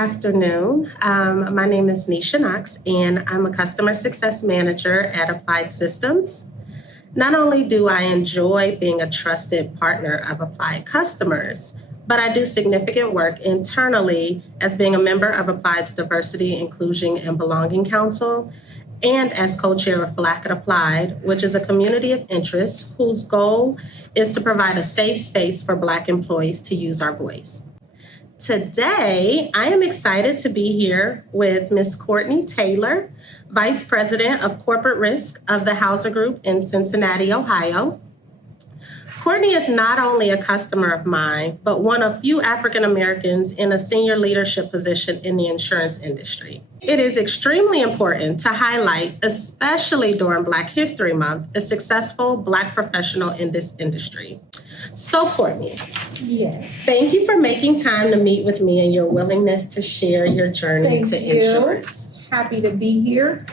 afternoon. My name is Nesha Knox, and I'm a customer success manager at Applied Systems. Not only do I enjoy being a trusted partner of Applied customers, but I do significant work internally as being a member of Applied's Diversity, Inclusion, and Belonging Council, and as co-chair of Black at Applied, which is a community of interest whose goal is to provide a safe space for Black employees to use our voice. Today, I am excited to be here with Ms. Courtney Taylor, Vice President of Corporate Risk of the Hauser Group in Cincinnati, Ohio. Courtney is not only a customer of mine, but one of few African Americans in a senior leadership position in the insurance industry. It is extremely important to highlight, especially during Black History Month, a successful Black professional in this industry. So Courtney, yes. Thank you for making time to meet with me and your willingness to share your journey to insurance. Happy to be here.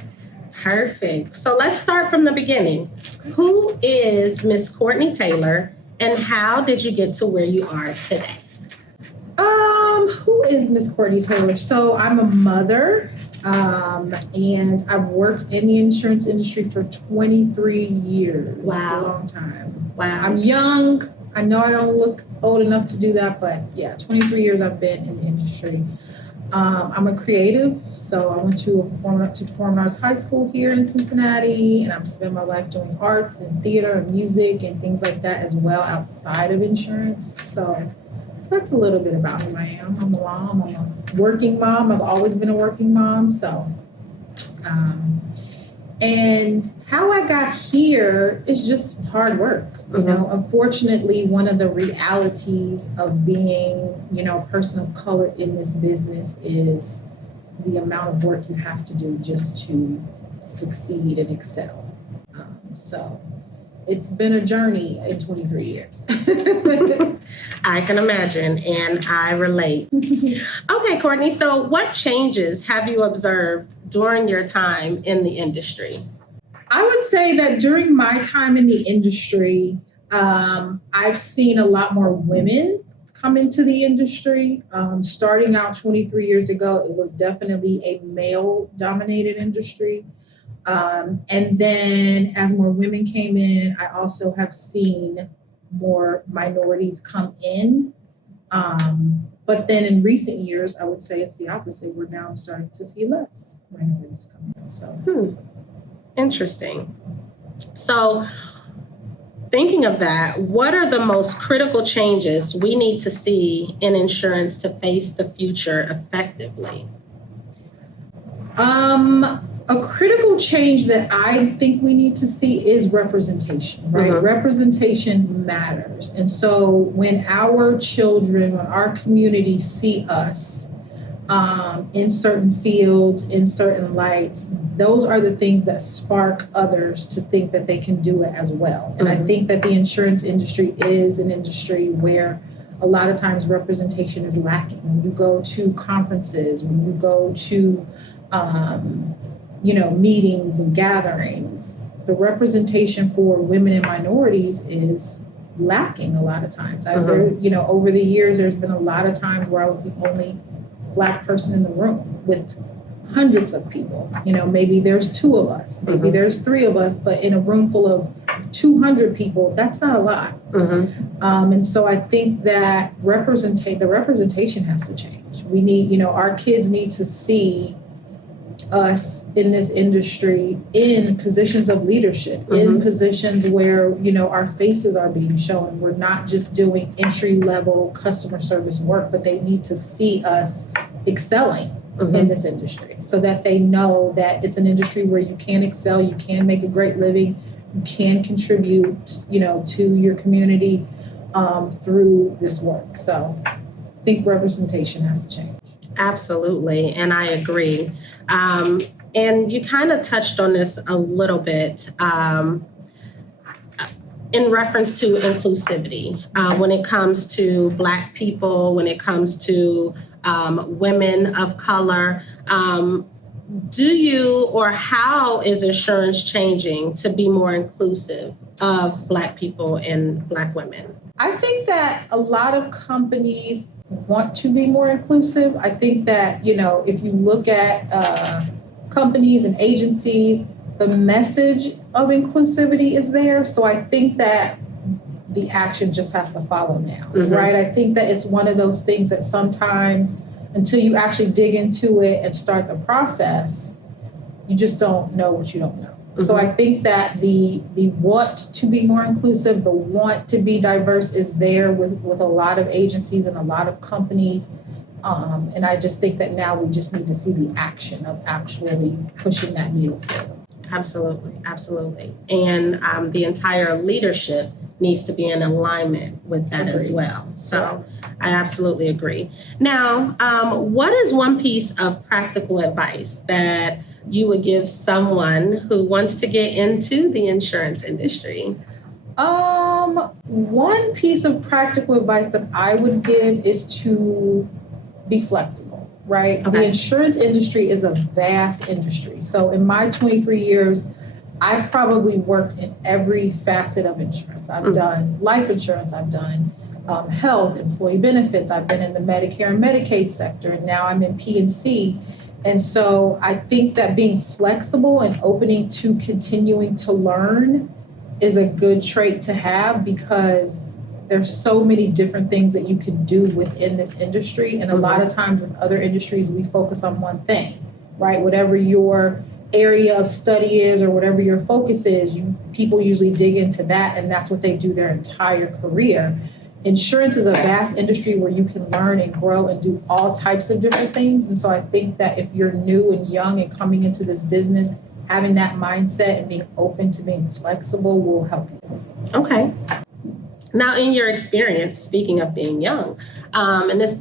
Perfect. So let's start from the beginning. Who is Miss Courtney Taylor, and how did you get to where you are today? Who is Miss Courtney Taylor? So I'm a mother, and I've worked in the insurance industry for 23 years. Wow. A long time. Wow. I'm young. I know I don't look old enough to do that, but yeah, 23 years I've been in the industry. I'm a creative, so I went to performing arts high school here in Cincinnati, and I've spent my life doing arts and theater and music and things like that as well outside of insurance. So that's a little bit about who I am. I'm a mom. I'm a working mom. I've always been a working mom. So, and how I got here is just hard work. You know, unfortunately, one of the realities of being, a person of color in this business is the amount of work you have to do just to succeed and excel. So it's been a journey in 23 years. I can imagine, and I relate. Okay, Courtney, so what changes have you observed during your time in the industry? I would say that during my time in the industry, I've seen a lot more women come into the industry. Starting out 23 years ago, it was definitely a male-dominated industry. And then as more women came in, I also have seen more minorities come in. But then in recent years, I would say it's the opposite. We're now starting to see less minorities come in. So. Interesting. So thinking of that, what are the most critical changes we need to see in insurance to face the future effectively? A critical change that I think we need to see is representation, right? Representation matters. And so when our children, when our community see us in certain fields, in certain lights, those are the things that spark others to think that they can do it as well. And I think that the insurance industry is an industry where a lot of times representation is lacking. When you go to conferences, when you go to meetings and gatherings, the representation for women and minorities is lacking a lot of times. Over the years, there's been a lot of times where I was the only Black person in the room with hundreds of people. Maybe there's 2 of us, maybe there's 3 of us, but in a room full of 200 people, that's not a lot. And so I think that the representation has to change. We need, our kids need to see us in this industry in positions of leadership, in positions where, our faces are being shown. We're not just doing entry-level customer service work, but they need to see us excelling in this industry so that they know that it's an industry where you can excel, you can make a great living, you can contribute, to your community through this work. So I think representation has to change. Absolutely, and I agree. And you kind of touched on this a little bit in reference to inclusivity when it comes to Black people, when it comes to women of color. Do you, or how is insurance changing to be more inclusive of Black people and Black women? I think that a lot of companies want to be more inclusive. I think that, if you look at companies and agencies, the message of inclusivity is there. So I think that the action just has to follow now, right? I think that it's one of those things that sometimes until you actually dig into it and start the process, you just don't know what you don't know. So I think that the want to be more inclusive, the want to be diverse is there with a lot of agencies and a lot of companies. And I just think that now we just need to see the action of actually pushing that needle forward. Absolutely, absolutely. And the entire leadership needs to be in alignment with that as well. So I absolutely agree. Now, what is one piece of practical advice that you would give someone who wants to get into the insurance industry? One piece of practical advice that I would give is to be flexible, right? Okay. The insurance industry is a vast industry. So in my 23 years, I've probably worked in every facet of insurance. I've done life insurance, I've done health, employee benefits, I've been in the Medicare and Medicaid sector, and now I'm in P&C. And so I think that being flexible and opening to continuing to learn is a good trait to have, because there's so many different things that you can do within this industry. And a lot of times with other industries, we focus on one thing, right? Whatever your area of study is or whatever your focus is, people usually dig into that, and that's what they do their entire career. Insurance is a vast industry where you can learn and grow and do all types of different things. And so I think that if you're new and young and coming into this business, having that mindset and being open to being flexible will help you. Okay. Now, in your experience, speaking of being young, and this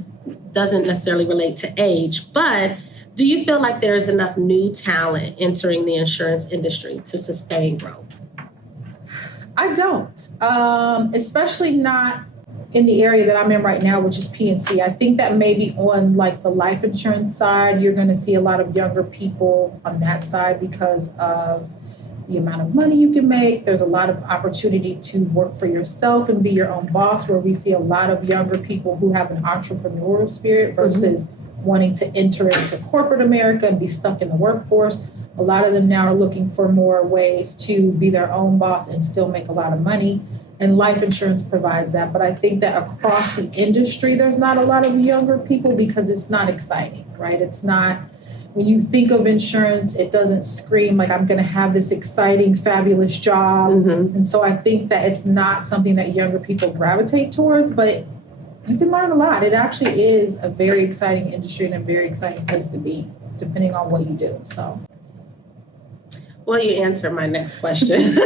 doesn't necessarily relate to age, but do you feel like there is enough new talent entering the insurance industry to sustain growth? I don't, especially not in the area that I'm in right now, which is P&C. I think that maybe on like the life insurance side, you're going to see a lot of younger people on that side because of the amount of money you can make. There's a lot of opportunity to work for yourself and be your own boss, where we see a lot of younger people who have an entrepreneurial spirit versus wanting to enter into corporate America and be stuck in the workforce. A lot of them now are looking for more ways to be their own boss and still make a lot of money. And life insurance provides that. But I think that across the industry, there's not a lot of younger people because it's not exciting, right? It's not, when you think of insurance, it doesn't scream like I'm going to have this exciting, fabulous job. And so I think that it's not something that younger people gravitate towards, but you can learn a lot. It actually is a very exciting industry and a very exciting place to be, depending on what you do. So, well, you answered my next question,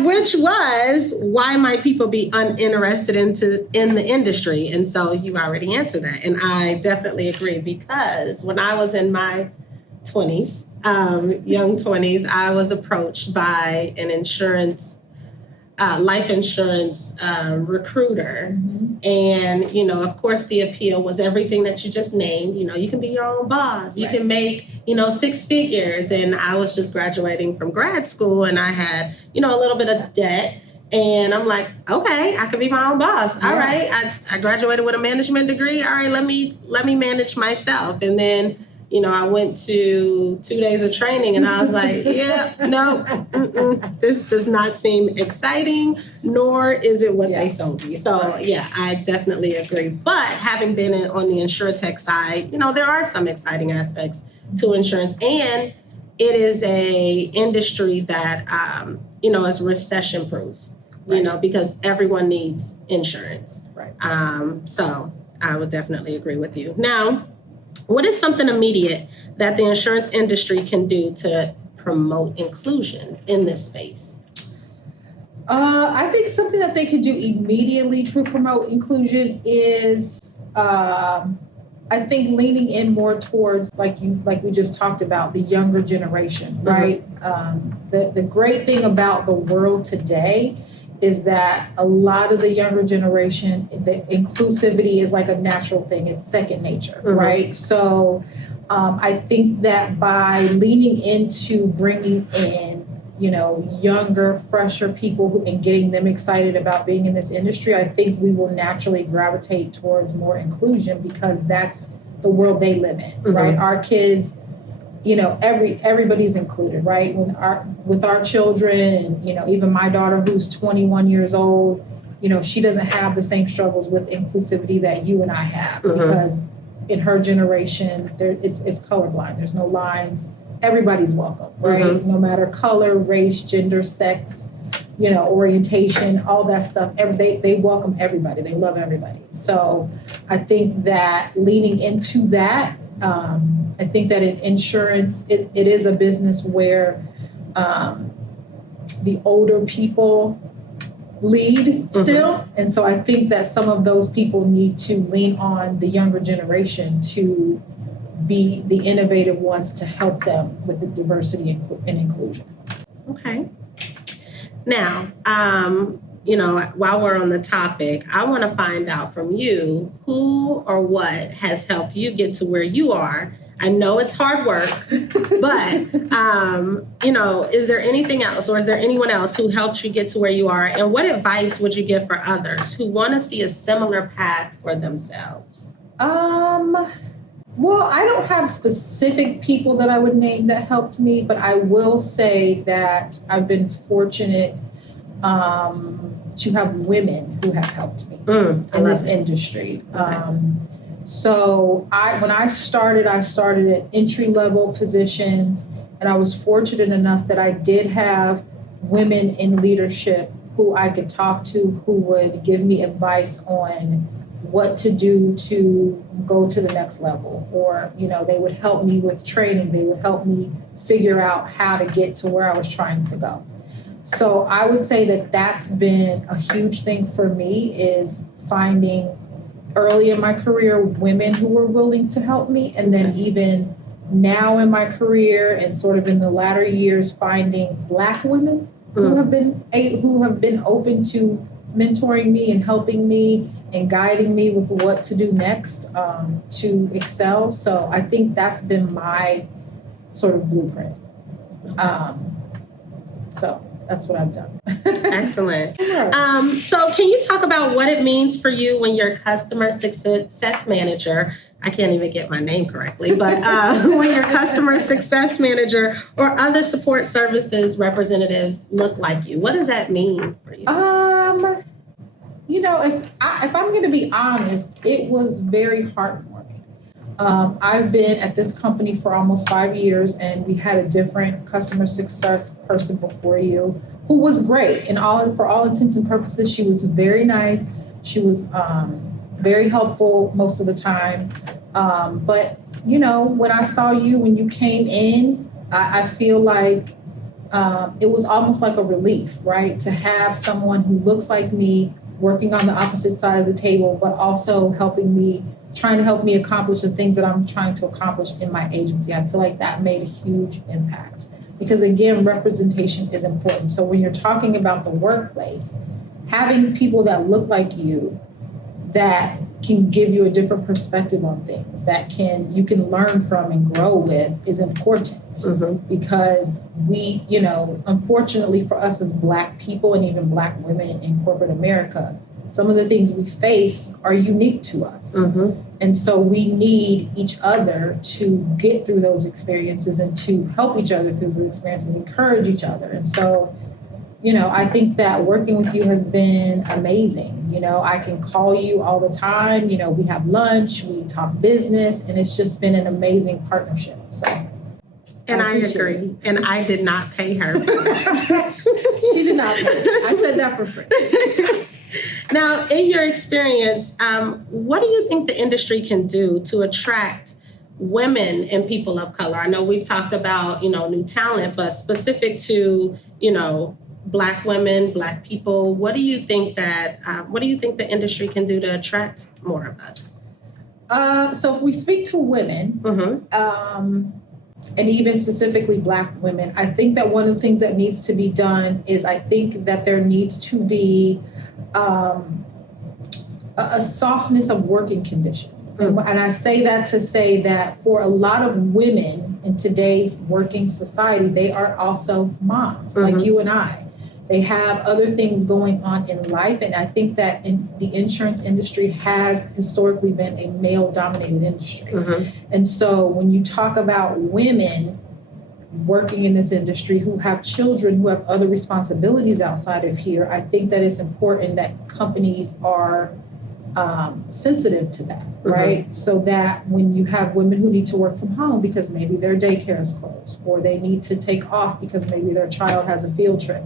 which was, why might people be uninterested in the industry? And so you already answered that. And I definitely agree, because when I was in my 20s, young 20s, I was approached by an life insurance recruiter. And, of course, the appeal was everything that you just named. You can be your own boss. You can make, 6 figures. And I was just graduating from grad school, and I had, a little bit of debt. And I'm like, okay, I can be my own boss. All right. I graduated with a management degree. All right, let me manage myself. And then, I went to 2 days of training, and I was like, this does not seem exciting, nor is it what they sold me. So, I definitely agree. But having been on the insurtech side, there are some exciting aspects to insurance. And it is a industry that, is recession proof, because everyone needs insurance. So I would definitely agree with you. Now, what is something immediate that the insurance industry can do to promote inclusion in this space? I think something that they can do immediately to promote inclusion is, I think, leaning in more towards, like we just talked about, the younger generation, right? The great thing about the world today is that a lot of the younger generation, the inclusivity is like a natural thing. It's second nature, right? So I think that by leaning into bringing in younger, fresher people and getting them excited about being in this industry, I think we will naturally gravitate towards more inclusion because that's the world they live in, right? Our kids, everybody's included, right? With our children and, even my daughter who's 21 years old, she doesn't have the same struggles with inclusivity that you and I have because in her generation, it's colorblind. There's no lines. Everybody's welcome, right? No matter color, race, gender, sex, orientation, all that stuff. They welcome everybody. They love everybody. So I think that leaning into that, I think that in insurance, it is a business where the older people lead still. And so I think that some of those people need to lean on the younger generation to be the innovative ones to help them with the diversity and inclusion. Okay. Now, while we're on the topic, I want to find out from you who or what has helped you get to where you are. I know it's hard work, but, is there anything else or is there anyone else who helped you get to where you are? And what advice would you give for others who want to see a similar path for themselves? Well, I don't have specific people that I would name that helped me, but I will say that I've been fortunate to have women who have helped me in this industry. Okay. So when I started at entry-level positions, and I was fortunate enough that I did have women in leadership who I could talk to, who would give me advice on what to do to go to the next level. Or, they would help me with training. They would help me figure out how to get to where I was trying to go. So I would say that that's been a huge thing for me, is finding early in my career women who were willing to help me. And then even now in my career and sort of in the latter years, finding Black women who have been open to mentoring me and helping me and guiding me with what to do next to excel. So I think that's been my sort of blueprint. So that's what I've done. Excellent. So can you talk about what it means for you when your customer success manager, I can't even get my name correctly, but when your customer success manager or other support services representatives look like you? What does that mean for you? If I'm going to be honest, it was very heartwarming. I've been at this company for almost 5 years, and we had a different customer success person before you who was great. And for all intents and purposes, she was very nice. She was very helpful most of the time. But, when I saw you, when you came in, I feel like it was almost like a relief, right? To have someone who looks like me working on the opposite side of the table, but also trying to help me accomplish the things that I'm trying to accomplish in my agency. I feel like that made a huge impact because, again, representation is important. So when you're talking about the workplace, having people that look like you that can give you a different perspective on things, that you can learn from and grow with is important because we, unfortunately for us as Black people and even Black women in corporate America, some of the things we face are unique to us. And so we need each other to get through those experiences and to help each other through the experiences and encourage each other. And so, I think that working with you has been amazing. I can call you all the time. We have lunch, we talk business, and it's just been an amazing partnership. So. And I agree. And I did not pay her. She did not pay. I said that for free. Now, in your experience, what do you think the industry can do to attract women and people of color? I know we've talked about, new talent, but specific to, Black women, Black people, what do you think the industry can do to attract more of us? So if we speak to women, and even specifically Black women, I think that one of the things that needs to be done is I think that there needs to be a softness of working conditions. And I say that to say that for a lot of women, in today's working society, they are also moms, like you and I. They have other things going on in life. And I think that in the insurance industry has historically been a male-dominated industry. And so when you talk about women working in this industry who have children, who have other responsibilities outside of here, I think that it's important that companies are sensitive to that, right? So that when you have women who need to work from home because maybe their daycare is closed, or they need to take off because maybe their child has a field trip,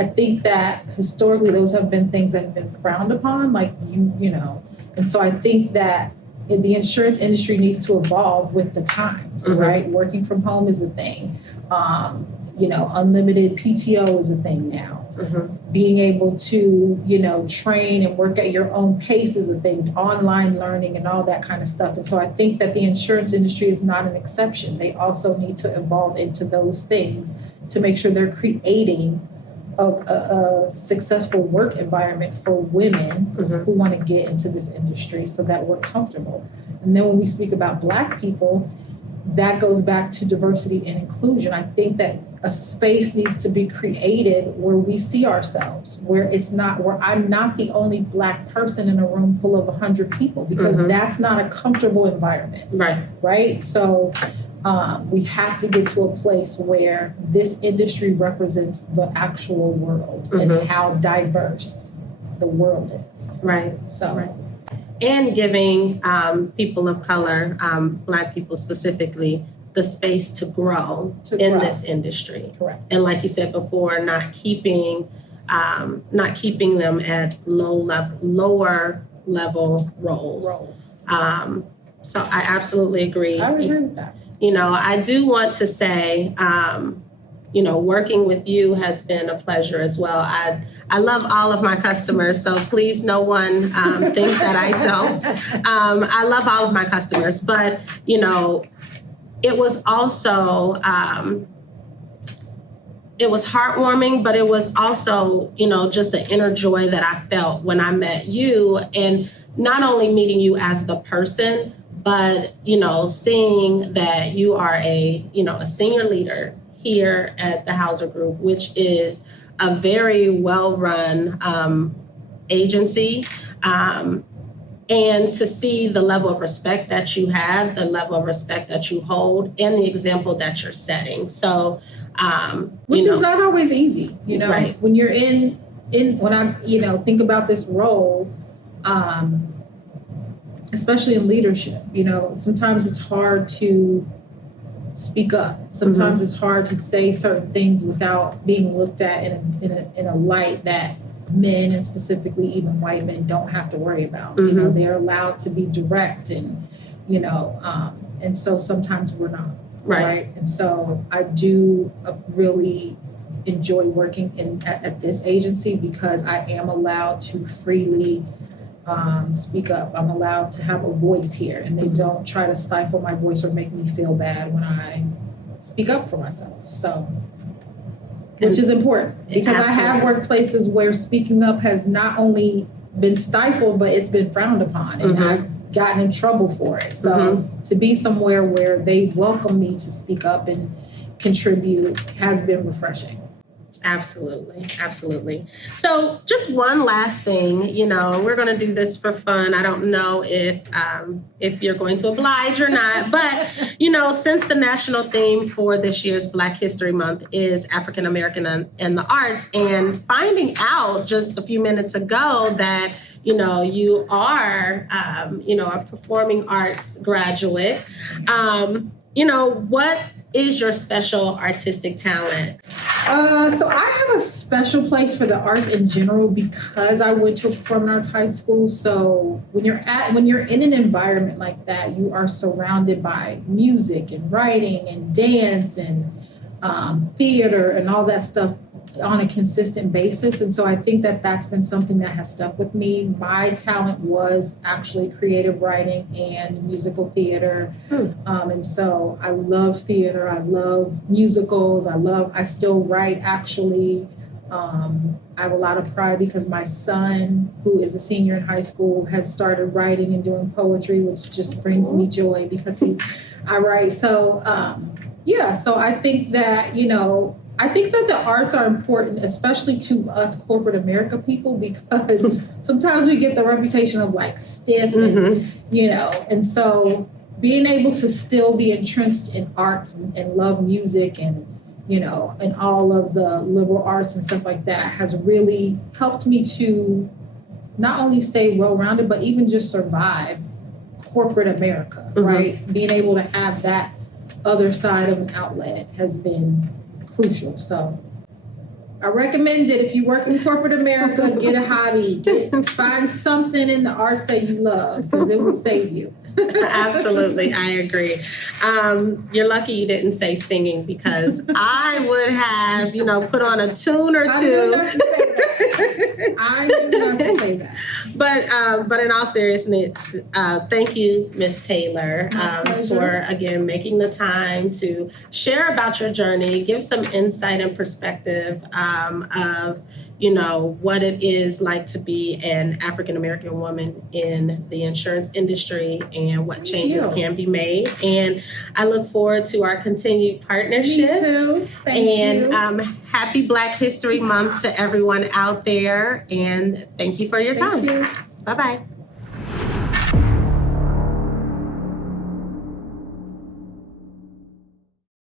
I think that historically those have been things that have been frowned upon, like you know. And so I think that the insurance industry needs to evolve with the times, right? Working from home is a thing. You know, unlimited PTO is a thing now. Being able to, you know, train and work at your own pace is a thing. Online learning and all that kind of stuff. And so I think that the insurance industry is not an exception. They also need to evolve into those things to make sure they're creating a successful work environment for women who want to get into this industry so that we're comfortable. And then when we speak about Black people, that goes back to diversity and inclusion. I think that a space needs to be created where we see ourselves, where it's not, where I'm not the only Black person in a room full of 100 people, because that's not a comfortable environment. Right? So we have to get to a place where this industry represents the actual world and how diverse the world is. And giving people of color, Black people specifically, the space to grow in this industry. And like you said before, not keeping them at lower level roles. So I absolutely agree. I would agree with that. You know, I do want to say, you know, working with you has been a pleasure as well. I love all of my customers, so please no one think that I don't. I love all of my customers, but, you know, it was also, it was heartwarming, but it was also, you know, just the inner joy that I felt when I met you, and not only meeting you as the person, but, you know, seeing that you are a senior leader here at the Hauser Group, which is a very well-run agency. And to see the level of respect that you have, the level of respect that you hold, and the example that you're setting. So, which is not always easy, you know, when you're when I, you know, think about this role, especially in leadership, you know, sometimes it's hard to speak up. Sometimes it's hard to say certain things without being looked at in a light that men, and specifically even white men, don't have to worry about. You know, they're allowed to be direct, and, you know, and so sometimes we're not. Right. And so I do really enjoy working at this agency because I am allowed to freely speak up. I'm allowed to have a voice here, and they don't try to stifle my voice or make me feel bad when I speak up for myself. So, which is important, because I have workplaces where speaking up has not only been stifled, but it's been frowned upon, and I've gotten in trouble for it. So to be somewhere where they welcome me to speak up and contribute has been refreshing. Absolutely. Absolutely. So just one last thing, you know, we're going to do this for fun. I don't know if you're going to oblige or not, but, you know, since the national theme for this year's Black History Month is African American and the arts, and finding out just a few minutes ago that, you know, you are, you know, a performing arts graduate, you know, what is your special artistic talent? So I have a special place for the arts in general because I went to a performing arts high school. So when you're in an environment like that, you are surrounded by music and writing and dance and theater and all that stuff on a consistent basis. And so I think that that's been something that has stuck with me. My talent was actually creative writing and musical theater. And so I love theater. I love musicals. I still write, actually. I have a lot of pride because my son, who is a senior in high school, has started writing and doing poetry, which just brings me joy because I write. So, Yeah, so I think that, I think that the arts are important, especially to us corporate America people, because sometimes we get the reputation of like stiff and, and so being able to still be entrenched in arts and love music and, and all of the liberal arts and stuff like that has really helped me to not only stay well-rounded, but even just survive corporate America, right? Being able to have that other side of an outlet has been crucial. So I recommend it if you work in corporate America, get a hobby, find something in the arts that you love, because it will save you. Absolutely, I agree. You're lucky you didn't say singing, because I would have, put on a tune or two. I knew not to say that. But in all seriousness, thank you, Ms. Taylor, for again making the time to share about your journey, give some insight and perspective of what it is like to be an African American woman in the insurance industry and what changes can be made. And I look forward to our continued partnership. Me too. Thank you. Happy Black History Month to everyone out there. And thank you for your time. Thank you. Bye-bye.